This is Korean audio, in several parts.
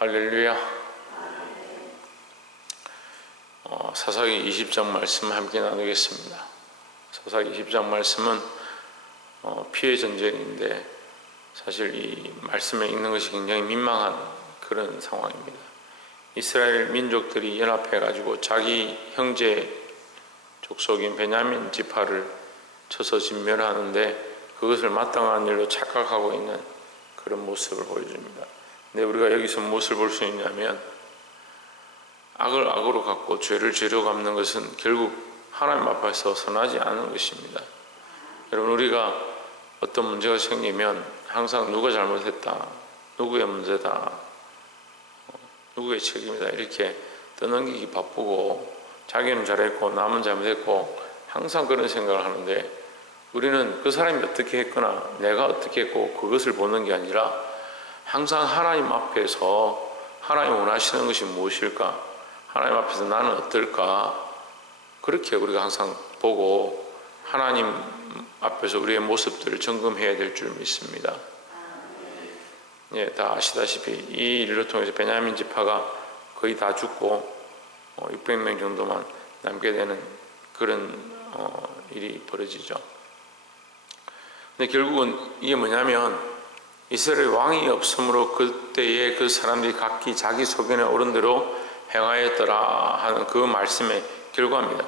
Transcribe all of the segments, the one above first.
할렐루야. 사사기 20장 말씀 함께 나누겠습니다. 사사기 20장 말씀은 피해 전쟁인데 사실 이 말씀에 읽는 것이 굉장히 민망한 그런 상황입니다. 이스라엘 민족들이 연합해 가지고 자기 형제 족속인 베냐민 지파를 쳐서 진멸하는데 그것을 마땅한 일로 착각하고 있는 그런 모습을 보여줍니다. 근데 우리가 여기서 무엇을 볼 수 있냐면 악을 악으로 갚고 죄를 죄로 갚는 것은 결국 하나님 앞에서 선하지 않은 것입니다. 여러분, 우리가 어떤 문제가 생기면 항상 누가 잘못했다, 누구의 문제다, 누구의 책임이다 이렇게 떠넘기기 바쁘고 자기는 잘했고 남은 잘못했고 항상 그런 생각을 하는데, 우리는 그 사람이 어떻게 했거나 내가 어떻게 했고 그것을 보는 게 아니라 항상 하나님 앞에서 하나님 원하시는 것이 무엇일까, 하나님 앞에서 나는 어떨까, 그렇게 우리가 항상 보고 하나님 앞에서 우리의 모습들을 점검해야 될 줄 믿습니다. 예, 다 아시다시피 이 일로 통해서 베냐민 지파가 거의 다 죽고 600명 정도만 남게 되는 그런 일이 벌어지죠. 근데 결국은 이게 뭐냐면 이스라엘 왕이 없으므로 그때의 그 사람들이 각기 자기 소견에 오른 대로 행하였더라 하는 그 말씀의 결과입니다.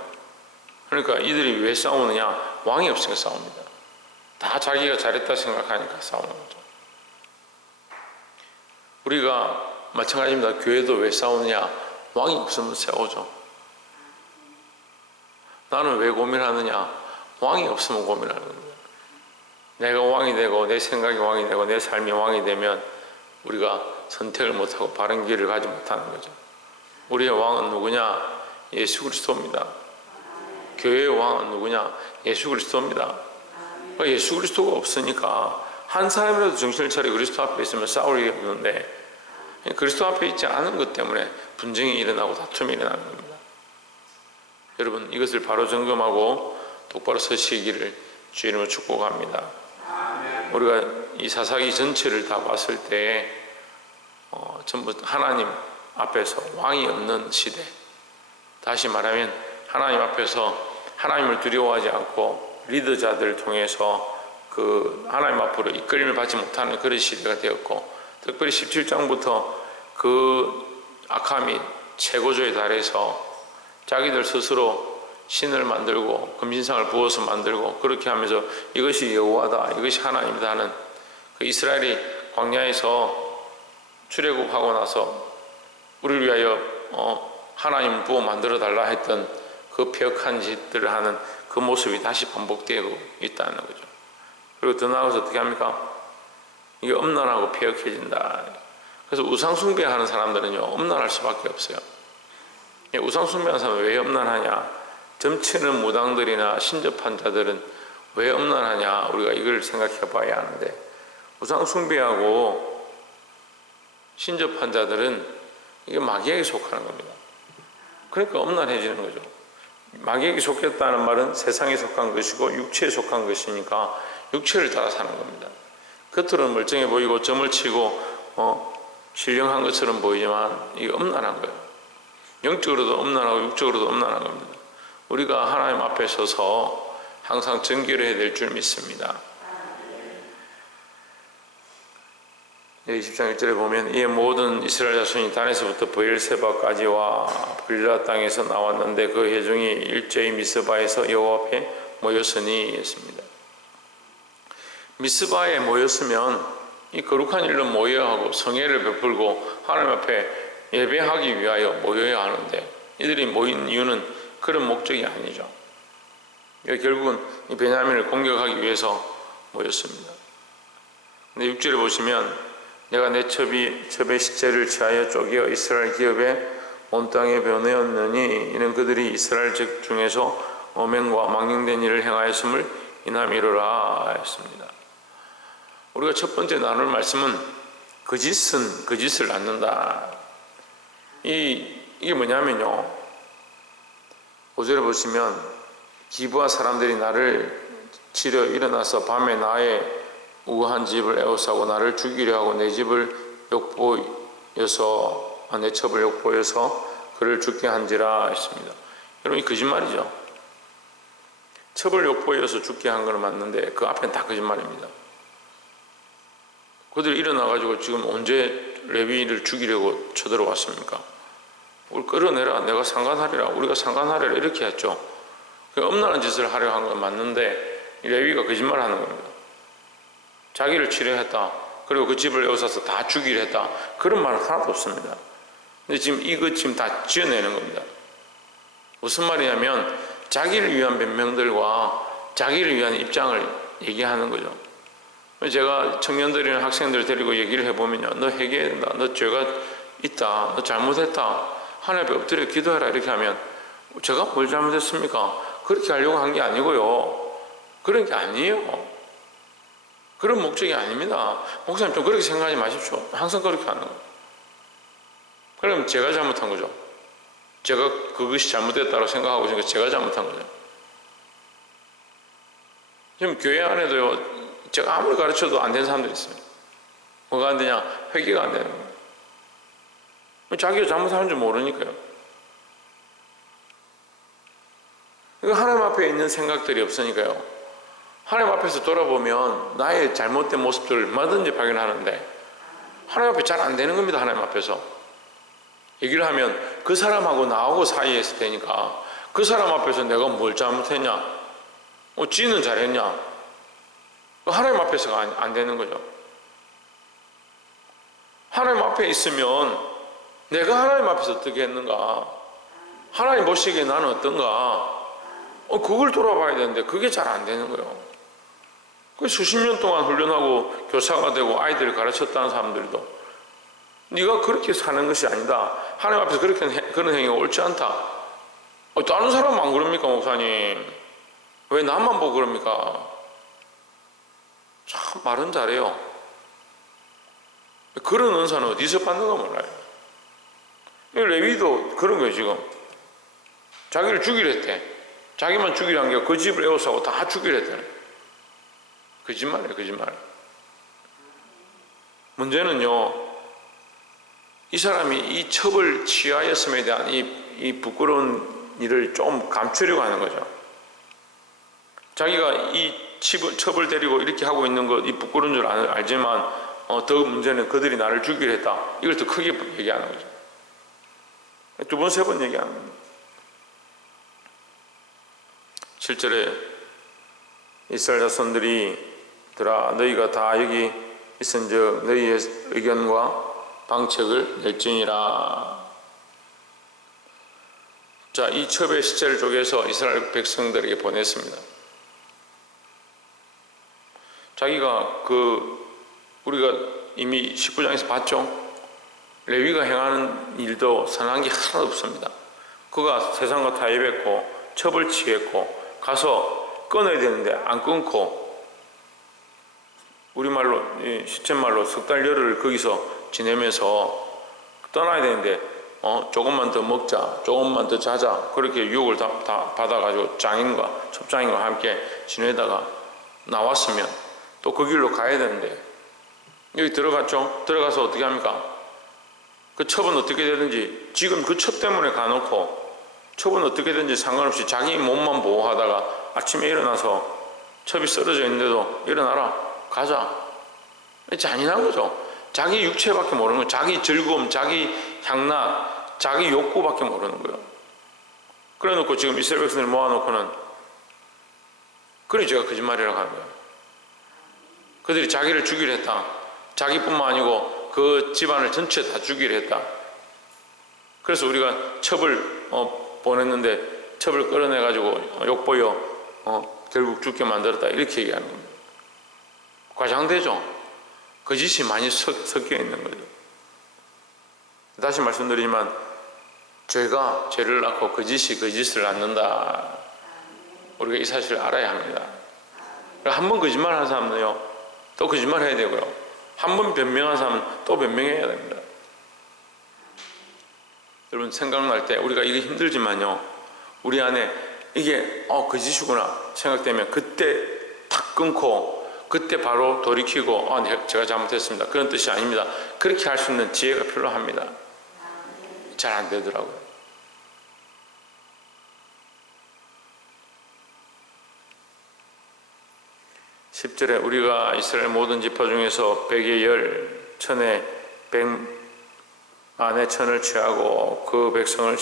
그러니까 이들이 왜 싸우느냐? 왕이 없으니까 싸웁니다. 다 자기가 잘했다 생각하니까 싸우는 거죠. 우리가 마찬가지입니다. 교회도 왜 싸우느냐? 왕이 없으면 싸우죠. 나는 왜 고민하느냐? 왕이 없으면 고민하는 겁니다. 내가 왕이 되고 내 생각이 왕이 되고 내 삶이 왕이 되면 우리가 선택을 못하고 바른 길을 가지 못하는 거죠. 우리의 왕은 누구냐? 예수 그리스도입니다. 교회의 왕은 누구냐? 예수 그리스도입니다. 예수 그리스도가 없으니까 한 사람이라도 정신을 차리고 그리스도 앞에 있으면 싸울 일이 없는데, 그리스도 앞에 있지 않은 것 때문에 분쟁이 일어나고 다툼이 일어나는 겁니다. 여러분, 이것을 바로 점검하고 똑바로 서시기를 주의 이름으로 축복합니다. 우리가 이 사사기 전체를 다 봤을 때 전부 하나님 앞에서 왕이 없는 시대, 다시 말하면 하나님 앞에서 하나님을 두려워하지 않고 리더자들을 통해서 그 하나님 앞으로 이끌림을 받지 못하는 그런 시대가 되었고, 특별히 17장부터 그 악함이 최고조에 달해서 자기들 스스로 신을 만들고 금신상을 부어서 만들고 그렇게 하면서 이것이 여호와다, 이것이 하나님이다 하는 그 이스라엘이 광야에서 출애굽하고 나서 우리를 위하여 하나님을 부어 만들어 달라 했던 그 폐역한 짓들을 하는 그 모습이 다시 반복되고 있다는 거죠. 그리고 더 나아가서 어떻게 합니까? 이게 엄난하고 폐역해진다. 그래서 우상 숭배하는 사람들은요, 엄난할 수밖에 없어요. 우상 숭배하는 사람은 왜 엄난하냐? 점치는 무당들이나 신접한 자들은 왜 엄난하냐? 우리가 이걸 생각해 봐야 하는데, 우상 숭배하고 신접한 자들은 이게 마귀에게 속하는 겁니다. 그러니까 엄난해지는 거죠. 마귀에게 속했다는 말은 세상에 속한 것이고 육체에 속한 것이니까 육체를 따라 사는 겁니다. 겉으로는 멀쩡해 보이고 점을 치고 신령한 것처럼 보이지만 이게 엄난한 거예요. 영적으로도 엄난하고 육적으로도 엄난한 겁니다. 우리가 하나님 앞에 서서 항상 정결을 해야 될 줄 믿습니다. 20장 1절에 보면 이에 모든 이스라엘 자손이 단에서부터 브엘세바까지와 블라 땅에서 나왔는데 그 회중이 일제히 미스바에서 여호와 앞에 모였으니 했습니다. 미스바에 모였으면 이 거룩한 일로 모여야 하고 성회를 베풀고 하나님 앞에 예배하기 위하여 모여야 하는데, 이들이 모인 이유는 그런 목적이 아니죠. 결국은 이 베냐민을 공격하기 위해서 모였습니다. 근데 6절에 보시면 내가 내 첩의 시체를 취하여 쪼개어 이스라엘 기업에 온 땅에 보내었느니 이는 그들이 이스라엘 적 중에서 어맹과 망령된 일을 행하였음을 인함이로라 했습니다. 우리가 첫 번째 나눌 말씀은 거짓은 거짓을 낳는다. 이게 뭐냐면요, 5절에 보시면 기브아 사람들이 나를 치려 일어나서 밤에 나의 우한 집을 에워싸고 나를 죽이려 하고 내 집을 내 첩을 욕보여서 그를 죽게 한지라 했습니다. 여러분, 이 거짓말이죠. 첩을 욕보여서 죽게 한 건 맞는데 그 앞엔 다 거짓말입니다. 그들이 일어나가지고 지금 언제 레위를 죽이려고 쳐들어왔습니까? 우리 끌어내라, 내가 상관하리라, 우리가 상관하리라 이렇게 했죠. 엄란한 짓을 하려 한 건 맞는데 레위가 거짓말하는 겁니다. 자기를 치료했다, 그리고 그 집을 에워싸서 다 죽이려 했다, 그런 말은 하나도 없습니다. 근데 지금 이거 지금 다 지어내는 겁니다. 무슨 말이냐면 자기를 위한 변명들과 자기를 위한 입장을 얘기하는 거죠. 제가 청년들이나 학생들 데리고 얘기를 해보면요, 너 회개해야 된다, 너 죄가 있다, 너 잘못했다, 하나님 앞에 엎드려 기도해라 이렇게 하면 제가 뭘 잘못했습니까? 그렇게 하려고 한 게 아니고요, 그런 게 아니에요. 그런 목적이 아닙니다. 목사님 좀 그렇게 생각하지 마십시오. 항상 그렇게 하는 거예요. 그럼 제가 잘못한 거죠. 제가 그것이 잘못됐다고 생각하고 있으니까 제가 잘못한 거죠. 지금 교회 안에도요, 제가 아무리 가르쳐도 안 되는 사람들이 있어요. 뭐가 안 되냐? 회개가 안 되는 거예요. 자기가 잘못하는 줄 모르니까요. 하나님 앞에 있는 생각들이 없으니까요, 하나님 앞에서 돌아보면 나의 잘못된 모습들을 얼마든지 발견하는데 하나님 앞에 잘 안 되는 겁니다. 하나님 앞에서 얘기를 하면 그 사람하고 나하고 사이에서 되니까 그 사람 앞에서 내가 뭘 잘못했냐, 지는 잘했냐, 하나님 앞에서가 안 되는 거죠. 하나님 앞에 있으면 내가 하나님 앞에서 어떻게 했는가, 하나님 보시기에 나는 어떤가, 그걸 돌아봐야 되는데 그게 잘 안 되는 거예요. 수십 년 동안 훈련하고 교사가 되고 아이들을 가르쳤다는 사람들도 네가 그렇게 사는 것이 아니다, 하나님 앞에서 그런 행위가 옳지 않다. 다른 사람은 안 그럽니까? 목사님 왜 나만 보고 그럽니까? 참 말은 잘해요. 그런 은사는 어디서 받는가 몰라요. 레위도 그런 거예요. 지금 자기를 죽이려 했대. 자기만 죽이려 한 게 그 집을 에워싸고 다 죽이려 했대. 거짓말이에요, 거짓말. 문제는요, 이 사람이 이 첩을 취하였음에 대한 이 부끄러운 일을 좀 감추려고 하는 거죠. 자기가 이 첩을 데리고 이렇게 하고 있는 것, 이 부끄러운 줄 알지만 더 문제는 그들이 나를 죽이려 했다, 이걸 더 크게 얘기하는 거죠. 두 번, 세 번 얘기하는 겁니다. 7절에 이스라엘 자손들이 들아 너희가 다 여기 있은즉 너희의 의견과 방책을 낼지니라. 자, 이 첩의 시체를 쪼개서 이스라엘 백성들에게 보냈습니다. 자기가 우리가 이미 19장에서 봤죠. 레위가 행하는 일도 선한 게 하나도 없습니다. 그가 세상과 타협했고 첩을 취했고 가서 끊어야 되는데 안 끊고, 우리말로 시쳇말로 석 달 열흘을 거기서 지내면서 떠나야 되는데 조금만 더 먹자, 조금만 더 자자, 그렇게 유혹을 다 받아가지고 첩장인과 함께 지내다가 나왔으면 또 그 길로 가야 되는데 여기 들어갔죠. 들어가서 어떻게 합니까? 그 첩은 어떻게 되든지, 지금 그 첩 때문에 가놓고 첩은 어떻게든지 상관없이 자기 몸만 보호하다가 아침에 일어나서 첩이 쓰러져 있는데도 일어나라, 가자. 잔인한 거죠. 자기 육체밖에 모르는 거예요. 자기 즐거움, 자기 향락, 자기 욕구밖에 모르는 거예요. 그래 놓고 지금 이스라엘 백성을 모아놓고는, 그래 제가 거짓말이라고 하는 거예요. 그들이 자기를 죽이려 했다. 자기뿐만 아니고 그 집안을 전체 다 죽이려 했다. 그래서 우리가 첩을 보냈는데 첩을 끌어내가지고 욕보여 결국 죽게 만들었다, 이렇게 얘기하는 겁니다. 과장되죠. 거짓이 많이 섞여 있는 거죠. 다시 말씀드리지만 죄가 죄를 낳고 거짓이 거짓을 낳는다. 우리가 이 사실을 알아야 합니다. 한 번 거짓말하는 사람은요 또 거짓말해야 되고요, 한 번 변명한 사람은 또 변명해야 됩니다. 여러분, 생각날 때 우리가 이게 힘들지만요, 우리 안에 이게 거짓이구나 생각되면 그때 탁 끊고 그때 바로 돌이키고 제가 잘못했습니다, 그런 뜻이 아닙니다. 그렇게 할 수 있는 지혜가 필요합니다. 잘 안 되더라고요. (10절에) 우리가 이스라엘 모든 지파 중에서 100의 열, 1000의 100 만의 1000을 취하고 그 백성을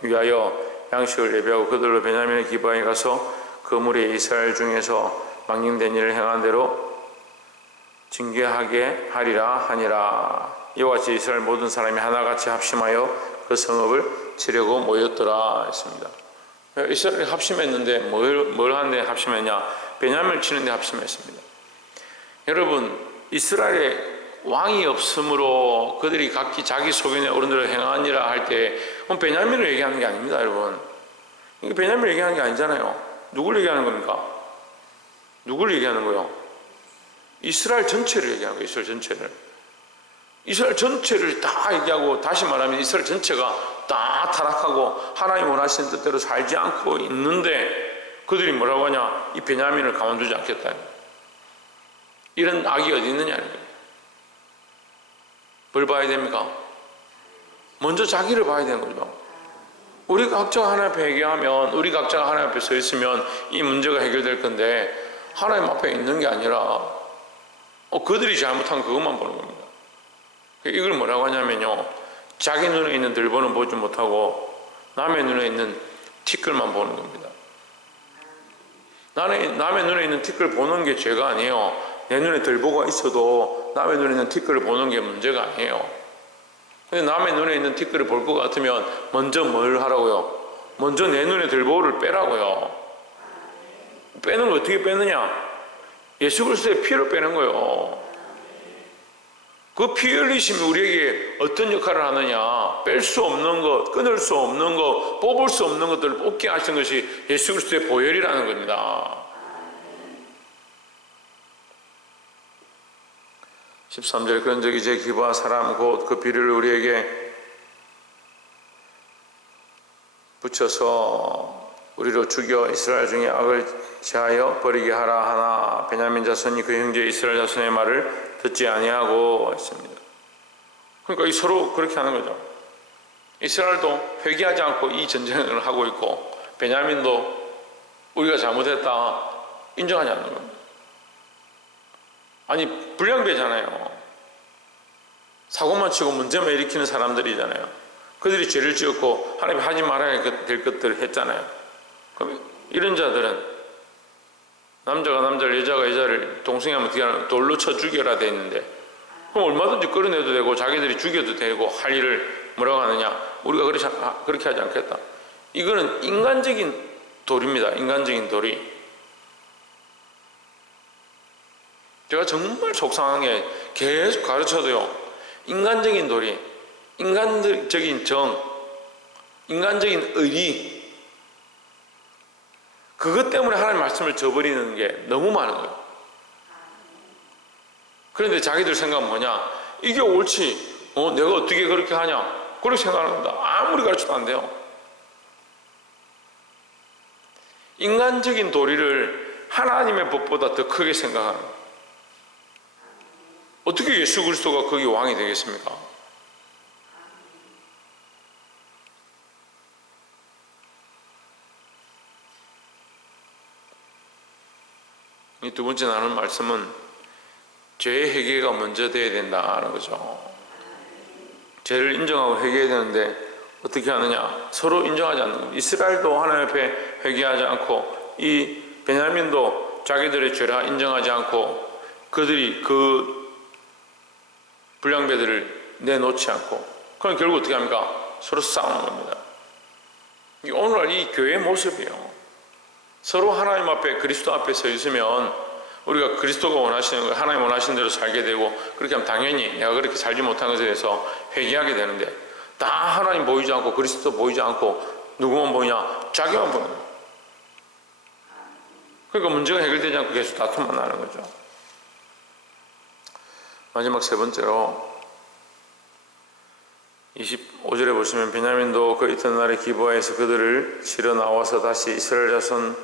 위하여 양식을 예비하고 그들로 베냐민의 기브아에 가서 그 무리의 이스라엘 중에서 망령된 일을 행한 대로 징계하게 하리라 하니라. 이와 같이 이스라엘 모든 사람이 하나같이 합심하여 그 성읍을 치려고 모였더라 했습니다. 이스라엘이 합심했는데 뭘 하는데 합심했냐? 베냐민을 치는데 합심했습니다. 여러분, 이스라엘에 왕이 없으므로 그들이 각기 자기 소견에 어른들을 행하니라 할 때 그건 베냐민을 얘기하는 게 아닙니다, 여러분. 이게 베냐민을 얘기하는 게 아니잖아요. 누굴 얘기하는 겁니까? 누굴 얘기하는 거예요? 이스라엘 전체를 얘기하는 거예요. 이스라엘 전체를 다 얘기하고, 다시 말하면 이스라엘 전체가 다 타락하고 하나님 원하시는 뜻대로 살지 않고 있는데 그들이 뭐라고 하냐? 이 베냐민을 가만두지 않겠다. 이런 악이 어디 있느냐는 거예요. 뭘 봐야 됩니까? 먼저 자기를 봐야 되는 거죠. 우리 각자가 하나님 앞에 회개하면, 우리 각자가 하나님 앞에 서 있으면 이 문제가 해결될 건데, 하나님 앞에 있는 게 아니라 그들이 잘못한 그것만 보는 겁니다. 이걸 뭐라고 하냐면요, 자기 눈에 있는 들보는 보지 못하고 남의 눈에 있는 티끌만 보는 겁니다. 남의 눈에 있는 티끌 보는 게 죄가 아니에요. 내 눈에 들보가 있어도 남의 눈에 있는 티끌을 보는 게 문제가 아니에요. 근데 남의 눈에 있는 티끌을 볼 것 같으면 먼저 뭘 하라고요? 먼저 내 눈에 들보를 빼라고요. 빼는 거 어떻게 빼느냐? 예수 그리스도의 피로 빼는 거예요. 그 피 흘리심이 우리에게 어떤 역할을 하느냐? 뺄 수 없는 것, 끊을 수 없는 것, 뽑을 수 없는 것들을 뽑게 하신 것이 예수 그리스도의 보혈이라는 겁니다. 13절에 그런즉 이제 기브아 사람 곧 그 비를 우리에게 붙여서 우리로 죽여 이스라엘 중에 악을 제하여 버리게 하라 하나 베냐민 자손이 그 형제 이스라엘 자손의 말을 듣지 아니하고 있습니다. 그러니까 이 서로 그렇게 하는 거죠. 이스라엘도 회개하지 않고 이 전쟁을 하고 있고 베냐민도 우리가 잘못했다 인정하지 않는 겁니다. 아니 불량배잖아요. 사고만 치고 문제만 일으키는 사람들이잖아요. 그들이 죄를 지었고 하나님이 하지 말아야 될 것들을 했잖아요. 그럼 이런 자들은 남자가 남자를, 여자가 여자를 동성애하면 어떻게 하나 돌로 쳐 죽여라 돼 있는데, 그럼 얼마든지 끌어내도 되고 자기들이 죽여도 되고 할 일을 뭐라고 하느냐? 우리가 그렇게 하지 않겠다. 이거는 인간적인 도리입니다. 인간적인 도리. 제가 정말 속상한 게 계속 가르쳐도요, 인간적인 도리, 인간적인 정, 인간적인 의리, 그것 때문에 하나님 말씀을 저버리는 게 너무 많은 거예요. 그런데 자기들 생각은 뭐냐? 이게 옳지, 내가 어떻게 그렇게 하냐? 그렇게 생각하는 겁니다. 아무리 가르쳐도 안 돼요. 인간적인 도리를 하나님의 법보다 더 크게 생각하는 거예요. 어떻게 예수 그리스도가 거기 왕이 되겠습니까? 이 두 번째 나눈 말씀은 죄의 회개가 먼저 돼야 된다는 거죠. 죄를 인정하고 회개해야 되는데 어떻게 하느냐? 서로 인정하지 않는 겁니다. 이스라엘도 하나님 앞에 회개하지 않고 이 베냐민도 자기들의 죄를 인정하지 않고 그들이 그 불량배들을 내놓지 않고, 그럼 결국 어떻게 합니까? 서로 싸우는 겁니다. 오늘날 이 교회의 모습이에요. 서로 하나님 앞에, 그리스도 앞에 서 있으면 우리가 그리스도가 원하시는 걸 하나님 원하시는 대로 살게 되고, 그렇게 하면 당연히 내가 그렇게 살지 못한 것에 대해서 회개하게 되는데, 다 하나님 보이지 않고 그리스도 보이지 않고 누구만 보이냐? 자기만 보이는 거예요. 그러니까 문제가 해결되지 않고 계속 다툼만 나는 거죠. 마지막 세 번째로 25절에 보시면 베냐민도 그 이튿날에 기브아에서 그들을 치러 나와서 다시 이스라엘 자손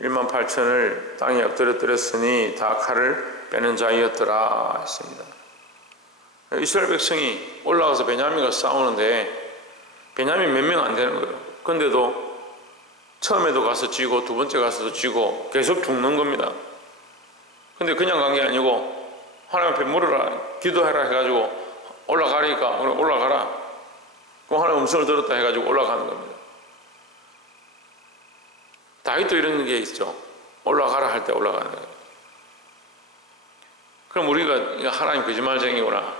1만 8천을 땅에 엎드려뜨렸으니 다 칼을 빼는 자이었더라 했습니다. 이스라엘 백성이 올라가서 베냐민과 싸우는데 베냐민 몇 명 안 되는 거예요. 그런데도 처음에도 가서 쥐고 두 번째 가서도 쥐고 계속 죽는 겁니다. 근데 그냥 간 게 아니고 하나님 앞에 물어라, 기도해라 해가지고 올라가니까 올라가라. 그럼 하나님 음성을 들었다 해가지고 올라가는 겁니다. 다윗도 이런 게 있죠. 올라가라 할 때 올라가는 거예요. 그럼 우리가 하나님 거짓말쟁이구나,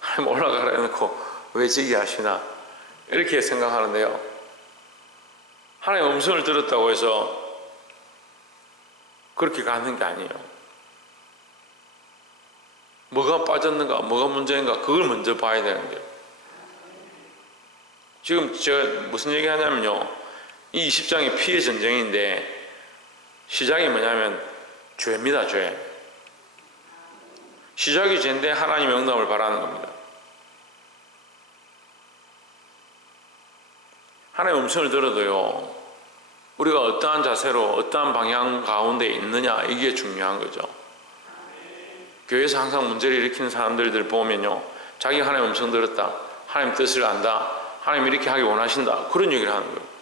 하나님 올라가라 해놓고 왜 지게 하시나 이렇게 생각하는데요, 하나님 음성을 들었다고 해서 그렇게 가는 게 아니에요. 뭐가 빠졌는가, 뭐가 문제인가, 그걸 먼저 봐야 되는 거예요. 지금 제가 무슨 얘기 하냐면요, 이 20장이 피해 전쟁인데 시작이 뭐냐면 죄입니다. 죄. 시작이 죄인데 하나님의 응답을 바라는 겁니다. 하나님의 음성을 들어도요, 우리가 어떠한 자세로 어떠한 방향 가운데 있느냐, 이게 중요한 거죠. 교회에서 항상 문제를 일으키는 사람들을 보면요, 자기가 하나님의 음성 들었다, 하나님 뜻을 안다, 하나님 이렇게 하기 원하신다, 그런 얘기를 하는 거예요.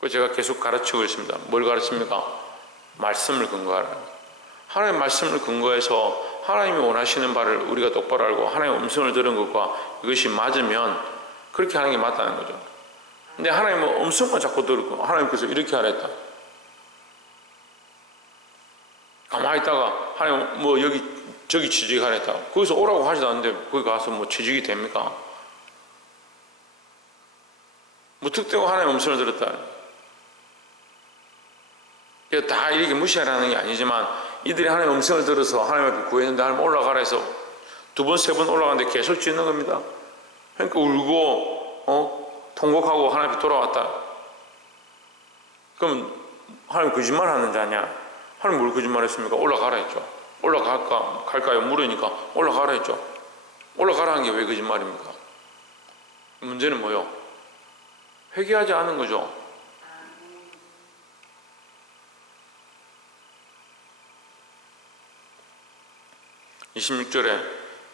그래서 제가 계속 가르치고 있습니다. 뭘 가르칩니까? 말씀을 근거하라. 하나님의 말씀을 근거해서 하나님이 원하시는 바를 우리가 똑바로 알고 하나님의 음성을 들은 것과 이것이 맞으면 그렇게 하는 게 맞다는 거죠. 근데 하나님은 음성만 자꾸 들었고 하나님께서 이렇게 하랬다, 가만히 있다가 하나님 뭐 여기 저기 취직하랬다, 거기서 오라고 하지도 않는데 거기 가서 뭐 취직이 됩니까? 무턱대고 하나님의 음성을 들었다. 다 이렇게 무시하라는 게 아니지만 이들이 하나님의 음성을 들어서 하나님 앞에 구했는데 하나님 올라가라 해서 두 번, 세 번 올라가는데 계속 짖는 겁니다. 그러니까 울고 통곡하고 하나님 앞에 돌아왔다. 그럼 하나님 거짓말 하는 자냐? 하나님 뭘 거짓말했습니까? 올라가라 했죠. 갈까요? 물으니까 올라가라 했죠. 올라가라 한 게 왜 거짓말입니까? 문제는 뭐요? 회개하지 않은 거죠. (26절에)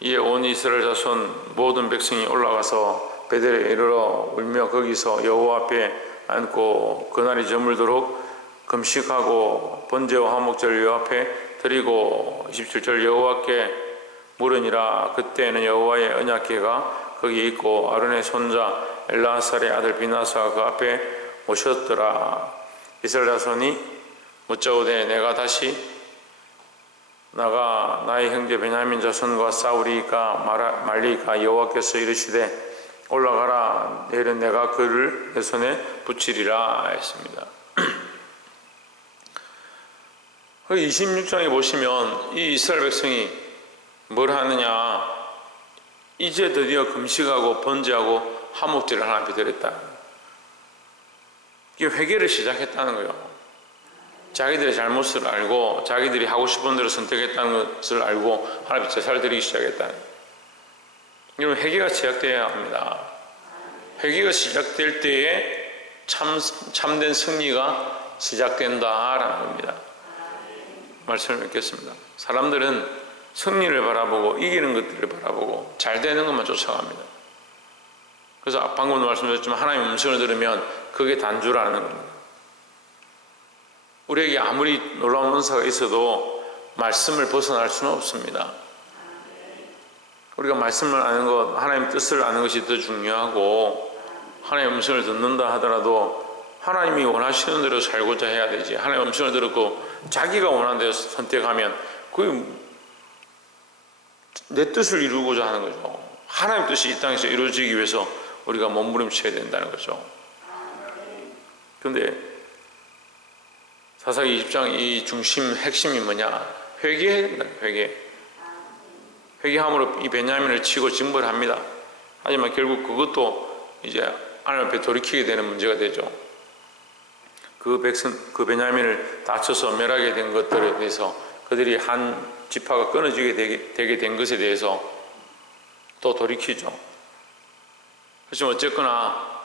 이에 온 이스라엘 자손 모든 백성이 올라가서 베델에 이르러 울며 거기서 여호와 앞에 앉고 그날이 저물도록 금식하고 번제와 화목제를 여호와 앞에 드리고 27절 여호와께 물으니라. 그때에는 여호와의 언약궤가 거기 있고 아론의 손자 엘라살의 아들 비나사가 그 앞에 오셨더라. 이스라엘 자손이 묻자오되 내가 다시 나가 나의 형제 베냐민 자손과 싸우리까 말리까? 여호와께서 이르시되 올라가라, 내일은 내가 그를 내 손에 붙이리라 했습니다. 26장에 보시면 이 이스라엘 백성이 뭘 하느냐, 이제 드디어 금식하고 번제하고 화목제를 하나 앞에 드렸다. 이게 회개를 시작했다는 거예요. 자기들의 잘못을 알고 자기들이 하고 싶은 대로 선택했다는 것을 알고 하나님 제사를 드리기 시작했다. 여러분, 회개가 시작되어야 합니다. 회개가 시작될 때에 참된 승리가 시작된다라는 겁니다. 말씀을 맺겠습니다. 사람들은 승리를 바라보고 이기는 것들을 바라보고 잘 되는 것만 쫓아갑니다. 그래서 방금도 말씀드렸지만 하나님의 음성을 들으면 그게 단주라는 겁니다. 우리에게 아무리 놀라운 은사가 있어도 말씀을 벗어날 수는 없습니다. 우리가 말씀을 아는 것, 하나님의 뜻을 아는 것이 더 중요하고, 하나님의 음성을 듣는다 하더라도 하나님이 원하시는 대로 살고자 해야 되지, 하나님의 음성을 듣고 자기가 원하는 대로 선택하면 그게 내 뜻을 이루고자 하는 거죠. 하나님의 뜻이 이 땅에서 이루어지기 위해서 우리가 몸부림쳐야 된다는 거죠. 그런데 사사기 20장 이 핵심이 뭐냐? 회개해야 된다. 회개함으로 이 베냐민을 치고 징벌합니다. 하지만 결국 그것도 이제 하나님 앞에 돌이키게 되는 문제가 되죠. 그 베냐민을 다쳐서 멸하게 된 것들에 대해서, 그들이 한 지파가 끊어지게 되게 된 것에 대해서 또 돌이키죠. 그렇지만 어쨌거나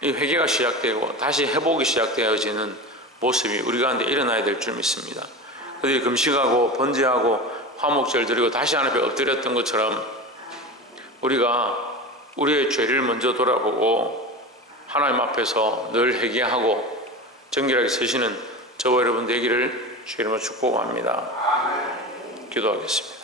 이 회개가 시작되고 다시 회복이 시작되어지는 모습이 우리 가운데 일어나야 될 줄 믿습니다. 그들이 금식하고 번제하고 화목제를 드리고 다시 하나님 앞에 엎드렸던 것처럼 우리가 우리의 죄를 먼저 돌아보고 하나님 앞에서 늘 회개하고 정결하게 서시는 저와 여러분 되기를 주의 이름으로 축복합니다. 기도하겠습니다.